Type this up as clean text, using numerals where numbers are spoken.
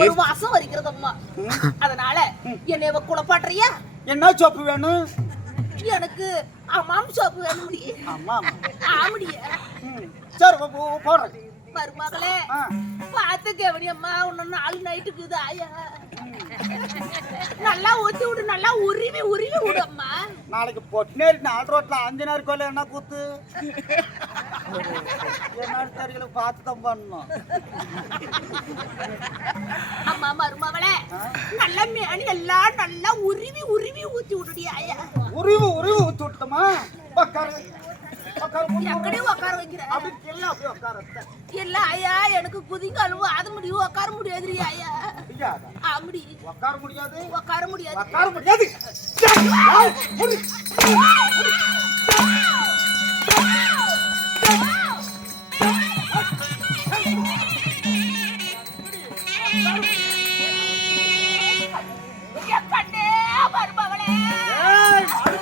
ஒரு வாசம் வரிக்கிறதம்மா. அதனால என்னை குழப்பாட்டுறியா? என்ன சோப்பு வேணும்? எனக்கு அம்மாம் சோப்பு வேணும். ஆமா ஆமடிய சரி போடுறேன். மருமகளே பார்த்து கவனி அம்மா. உன்ன 4 நைட்டுக்கு இது ஆயா நல்லா ஊத்தி விடு. நல்லா உருவி உருவி விடு அம்மா. நாளைக்கு பொட்னேரி 4 ரோட்ல ஆஞ்சநேயர் கோயில் என்ன கூத்து என்ன தெரியல, பார்த்து தான் பண்ணணும். அம்மா மருமகளே நல்ல மேனி எல்லாம் நல்லா உருவி உருவி ஊத்தி விடுடி ஆயா. உருவி உருவி ஊத்தி விட்டுமா? உட்காரு எக்கடி உட்கார வைக்கிற? இல்ல ஐயா, எனக்கு குதிங்காலும் அது முடியும். உட்கார முடியாது ஐயா. ஆமடி உட்கார முடியாது. உட்கார முடியாது. உட்கார முடியாது.